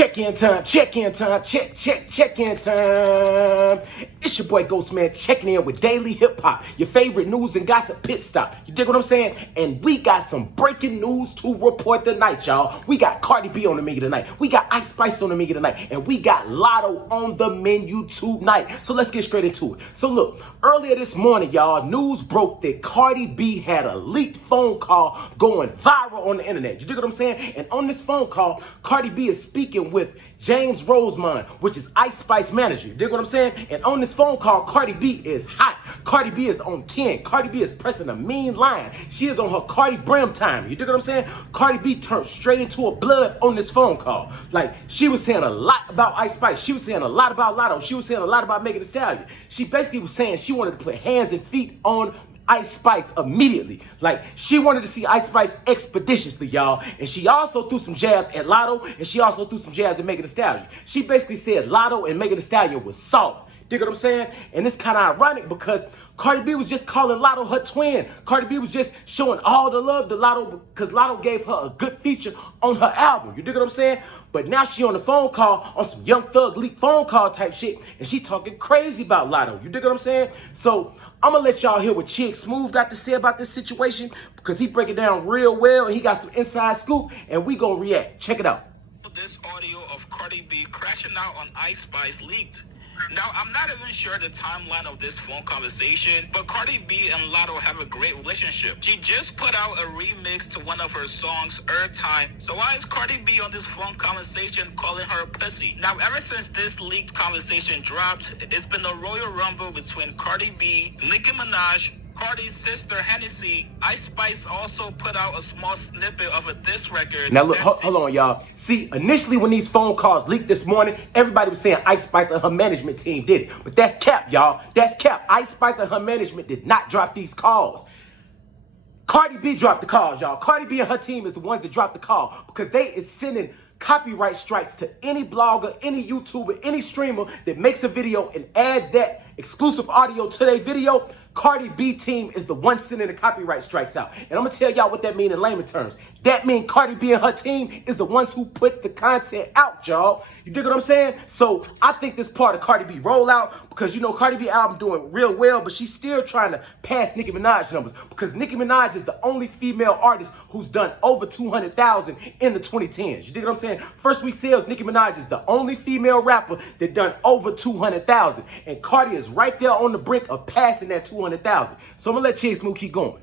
Check-in time, check-in time, check-in time. It's your boy Ghostman checking in with Daily Hip Hop, your favorite news and gossip pit stop. You dig what I'm saying? And we got some breaking news to report tonight, y'all. We got Cardi B on the menu tonight. We got Ice Spice on the menu tonight. And we got Latto on the menu tonight. So let's get straight into it. So look, earlier this morning, y'all, news broke that Cardi B had a leaked phone call going viral on the internet. You dig what I'm saying? And on this phone call, Cardi B is speaking with James Rosemond, which is Ice Spice manager. You dig what I'm saying? And on this phone call, Cardi B is hot. Cardi B is on 10. Cardi B is pressing a mean line. She is on her Cardi Brim time. You dig what I'm saying? Cardi B turned straight into a blood on this phone call. Like, she was saying a lot about Ice Spice. She was saying a lot about Latto. She was saying a lot about Megan Thee Stallion. She basically was saying she wanted to put hands and feet on Ice Spice immediately. Like, she wanted to see Ice Spice expeditiously, y'all. And she also threw some jabs at Latto, and she also threw some jabs at Megan Thee Stallion. She basically said Latto and Megan Thee Stallion was soft. Dig what I'm saying? And it's kind of ironic because Cardi B was just calling Latto her twin. Cardi B was just showing all the love to Latto because Latto gave her a good feature on her album. You dig what I'm saying? But now she on the phone call on some Young Thug leak phone call type shit, and she talking crazy about Latto. You dig what I'm saying? So I'm going to let y'all hear what Chick Smooth got to say about this situation because he break it down real well and he got some inside scoop, and we going to react. Check it out. This audio of Cardi B crashing out on Ice Spice leaked. Now, I'm not even sure the timeline of this phone conversation, but Cardi B and Latto have a great relationship. She just put out a remix to one of her songs, Time. So why is Cardi B on this phone conversation calling her a pussy? Now, ever since this leaked conversation dropped, it's been a royal rumble between Cardi B, Nicki Minaj, Cardi's sister Hennessy. Ice Spice also put out a small snippet of a diss record. Now look, hold on, y'all. See, initially when these phone calls leaked this morning, everybody was saying Ice Spice and her management team did it. But that's cap, y'all. That's cap. Ice Spice and her management did not drop these calls. Cardi B dropped the calls, y'all. Cardi B and her team is the ones that dropped the call because they is sending copyright strikes to any blogger, any YouTuber, any streamer that makes a video and adds that exclusive audio to their video. Cardi B team is the one sending the copyright strikes out. And I'm going to tell y'all what that means in layman terms. That means Cardi B and her team is the ones who put the content out, y'all. You dig what I'm saying? So I think this part of Cardi B rollout because, you know, Cardi B album doing real well, but she's still trying to pass Nicki Minaj numbers because Nicki Minaj is the only female artist who's done over 200,000 in the 2010s. You dig what I'm saying? First week sales, Nicki Minaj is the only female rapper that done over 200,000. And Cardi is right there on the brink of passing that 200,000. So I'm going to let Chick Smooth keep going.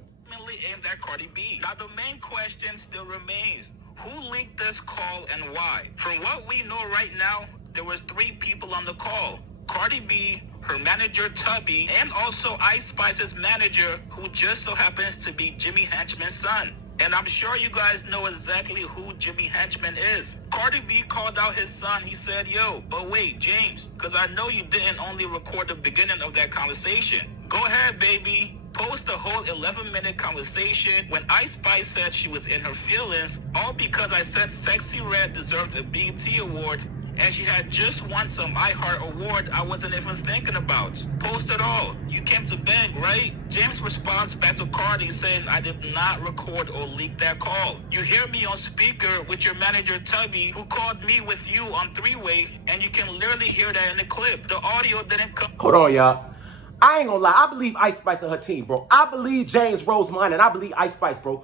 Aimed at Cardi B. Now the main question still remains: who leaked this call and why? From what we know right now, there was 3 people on the call: Cardi B, her manager Tubby, and also Ice Spice's manager, who just so happens to be Jimmy Henchman's son. And I'm sure you guys know exactly who Jimmy Henchman is. Cardi B called out his son. He said, yo, but wait, James, because I know you didn't only record the beginning of that conversation. Go ahead, baby. Post a whole 11-minute conversation when Ice Spice said she was in her feelings, all because I said Sexy Red deserved a BET award, and she had just won some iHeart award I wasn't even thinking about. Post it all. You came to beg, right? James responds back to Cardi saying, I did not record or leak that call. You hear me on speaker with your manager Tubby, who called me with you on 3-way, and you can literally hear that in the clip. The audio didn't come. Hold on, y'all. I ain't gonna lie. I believe Ice Spice and her team, bro. I believe James Rosemond and I believe Ice Spice, bro.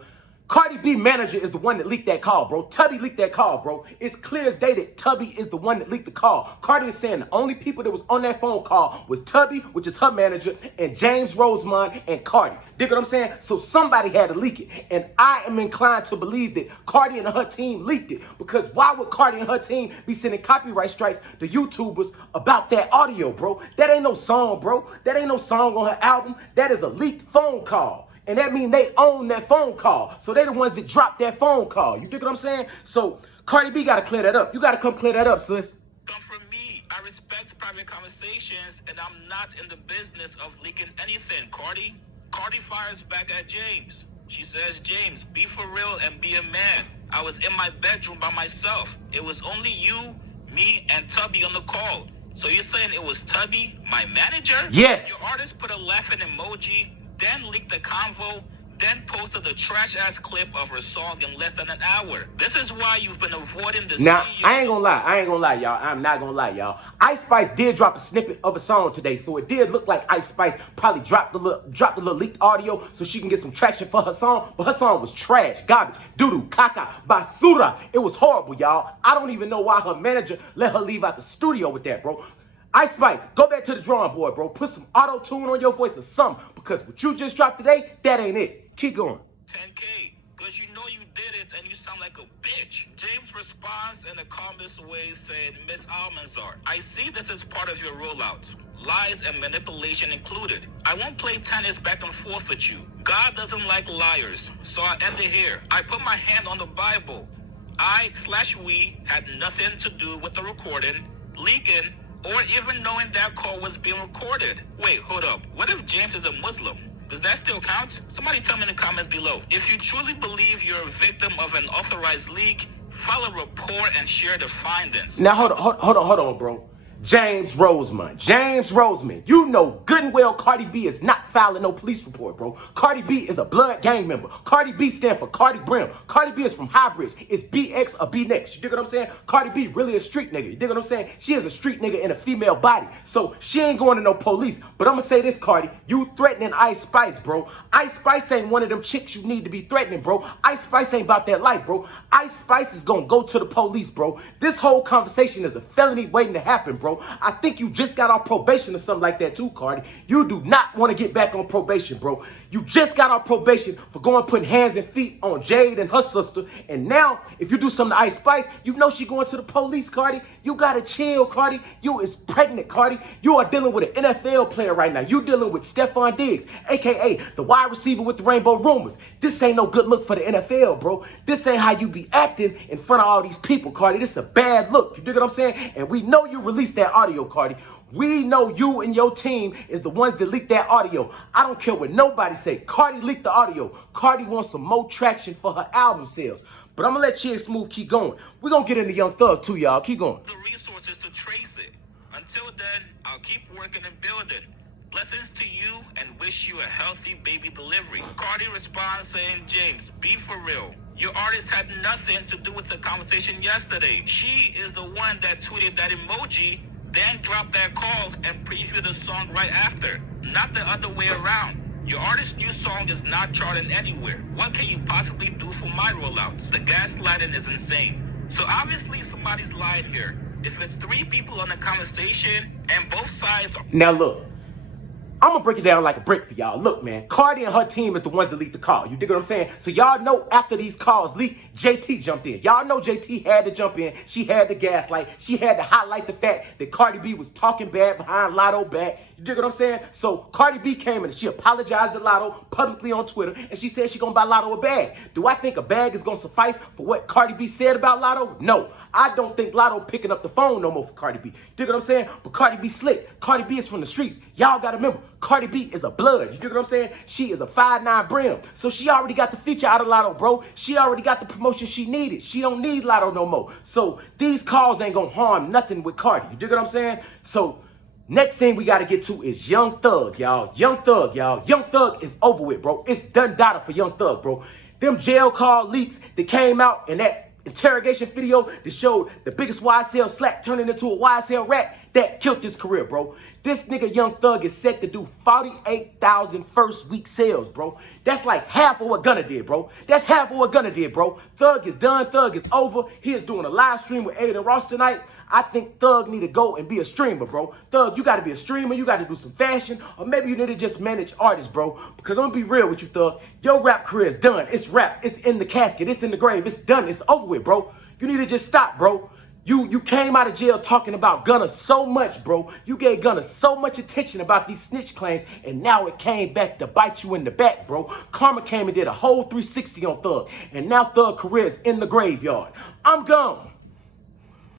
Cardi B manager is the one that leaked that call, bro. Tubby leaked that call, bro. It's clear as day that Tubby is the one that leaked the call. Cardi is saying the only people that was on that phone call was Tubby, which is her manager, and James Rosemond and Cardi. Dig what I'm saying? So somebody had to leak it. And I am inclined to believe that Cardi and her team leaked it. Because why would Cardi and her team be sending copyright strikes to YouTubers about that audio, bro? That ain't no song, bro. That ain't no song on her album. That is a leaked phone call. And that means they own that phone call. So they the ones that dropped that phone call. You dig what I'm saying? So Cardi B got to clear that up. You got to come clear that up, sis. Come from me. I respect private conversations, and I'm not in the business of leaking anything, Cardi. Cardi fires back at James. She says, James, be for real and be a man. I was in my bedroom by myself. It was only you, me, and Tubby on the call. So you're saying it was Tubby, my manager? Yes. Your artist put a laughing emoji, then leaked the convo, then posted a trash-ass clip of her song in less than an hour. This is why you've been avoiding the Now, CEO. I ain't gonna lie, y'all. I'm not gonna lie, y'all. Ice Spice did drop a snippet of a song today, so it did look like Ice Spice probably dropped the little leaked audio so she can get some traction for her song, but her song was trash, garbage, doo-doo, caca, basura. It was horrible, y'all. I don't even know why her manager let her leave out the studio with that, bro. Ice Spice, go back to the drawing board, bro. Put some auto-tune on your voice or something, because what you just dropped today, that ain't it. Keep going. 10K, because you know you did it and you sound like a bitch. James' response in the calmest way said, Miss Almanzar, I see this as part of your rollout. Lies and manipulation included. I won't play tennis back and forth with you. God doesn't like liars, so I'll end it here. I put my hand on the Bible. I/we had nothing to do with the recording, leaking, or even knowing that call was being recorded. Wait, hold up. What if James is a Muslim? Does that still count? Somebody tell me in the comments below. If you truly believe you're a victim of an authorized leak, file a report and share the findings. Now, hold on, bro. James Roseman, you know good and well Cardi B is not filing no police report, bro. Cardi B is a blood gang member. Cardi B stands for Cardi Brim. Cardi B is from Highbridge. It's BX or B next. You dig what I'm saying? Cardi B really a street nigga. You dig what I'm saying? She is a street nigga in a female body. So she ain't going to no police. But I'm going to say this, Cardi. You threatening Ice Spice, bro. Ice Spice ain't one of them chicks you need to be threatening, bro. Ice Spice ain't about that life, bro. Ice Spice is going to go to the police, bro. This whole conversation is a felony waiting to happen, bro. I think you just got off probation or something like that too, Cardi. You do not want to get back on probation, bro. You just got off probation for going putting hands and feet on Jade and her sister. And now, if you do something to Ice Spice, you know she going to the police, Cardi. You got to chill, Cardi. You is pregnant, Cardi. You are dealing with an NFL player right now. You dealing with Stephon Diggs, a.k.a. the wide receiver with the rainbow rumors. This ain't no good look for the NFL, bro. This ain't how you be acting in front of all these people, Cardi. This is a bad look. You dig what I'm saying? And we know you released that audio, Cardi. We know you and your team is the ones that leaked that audio. I don't care what nobody say. Cardi leaked the audio. Cardi wants some more traction for her album sales. But I'm going to let Chig Smooth keep going. We're going to get into Young Thug too, y'all. Keep going. The resources to trace it. Until then, I'll keep working and building. Blessings to you and wish you a healthy baby delivery. Cardi responds saying, James, be for real. Your artist had nothing to do with the conversation yesterday. She is the one that tweeted that emoji, then dropped that call and previewed the song right after. Not the other way around. Your artist's new song is not charting anywhere. What can you possibly do for my rollouts? The gaslighting is insane. So obviously somebody's lying here. If it's three people on the conversation and both sides are... Now look. I'm going to break it down like a brick for y'all. Look, man, Cardi and her team is the ones that leaked the call. You dig what I'm saying? So y'all know after these calls leaked, JT jumped in. Y'all know JT had to jump in. She had to gaslight. She had to highlight the fact that Cardi B was talking bad behind Latto back. You dig what I'm saying? So Cardi B came in and she apologized to Latto publicly on Twitter, and she said she going to buy Latto a bag. Do I think a bag is going to suffice for what Cardi B said about Latto? No. I don't think Latto picking up the phone no more for Cardi B. Dig what I'm saying? But Cardi B slick. Cardi B is from the streets. Y'all got to remember, Cardi B is a blood. You dig what I'm saying? She is a 5'9" brim. So she already got the feature out of Latto, bro. She already got the promotion she needed. She don't need Latto no more. So these calls ain't going to harm nothing with Cardi. You dig what I'm saying? So next thing we got to get to is Young Thug, y'all. Young Thug, y'all. Young Thug is over with, bro. It's done data for Young Thug, bro. Them jail call leaks that came out in that interrogation video that showed the biggest YSL slack turning into a YSL rat, that killed his career, bro. This nigga Young Thug is set to do 48,000 first week sales, bro. That's like half of what Gunna did, bro. That's half of what Gunna did, bro. Thug is done. Thug is over. He is doing a live stream with Aiden Ross tonight. I think Thug need to go and be a streamer, bro. Thug, you got to be a streamer. You got to do some fashion. Or maybe you need to just manage artists, bro. Because I'm going to be real with you, Thug. Your rap career is done. It's rap. It's in the casket. It's in the grave. It's done. It's over with, bro. You need to just stop, bro. You came out of jail talking about Gunna so much, bro. You gave Gunna so much attention about these snitch claims, and now it came back to bite you in the back, bro. Karma came and did a whole 360 on Thug, and now Thug career is in the graveyard. I'm gone.